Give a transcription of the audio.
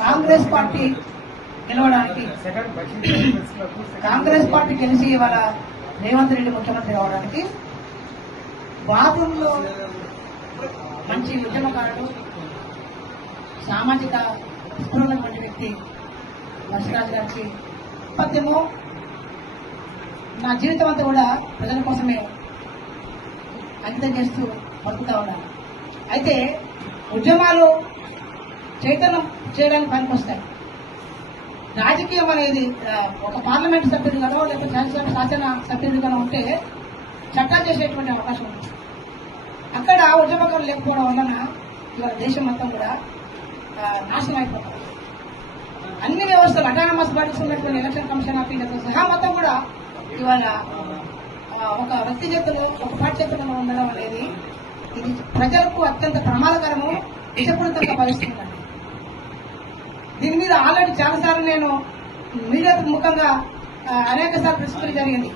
Congress party గెలవడానికి Congress party గెలిచి ఇవాళ రేవంత్ రెడ్డి ముఖ్యమంత్రి కావడానికి బాత్రూంలో మంచి ఉద్యమకారుడు సామాజిక స్పృహమైనటువంటి వ్యక్తి లక్ష్మరాజు గారికి పద్యము నా జీవితం అంతా కూడా ప్రజల కోసమే అంకితం చేస్తూ బతుకుతా ఉన్నాను అయితే ఉద్యమాలు చైతన్యం చేయడానికి పనికొస్తాయి. రాజకీయం అనేది ఒక పార్లమెంట్ సభ్యుడిగానో లేకపోతే శాసన శాసన సభ్యుడిగానో ఉంటే చట్టాలు చేసేటువంటి అవకాశం ఉంది అక్కడ ఉద్యమకం లేకపోవడం వలన ఇవాళ దేశం మొత్తం కూడా నాశనం అయిపోతుంది. అన్ని వ్యవస్థలు అటానమస్ బాడీస్ ఉన్నటువంటి ఎలక్షన్ కమిషన్ ఆఫ్ ఇండియాతో సహా మొత్తం కూడా ఇవాళ ఒక వ్యక్తి చేతిలో ఒక పార్టీ చేతిలో ఉండడం అనేది ఇది ప్రజలకు అత్యంత ప్రమాదకరము విషపూరితంగా భావిస్తుందండి దీని మీద ఆల్రెడీ చాలాసార్లు నేను మీడియా ముఖంగా అనేక సార్లు ప్రశ్నలు జరిగింది.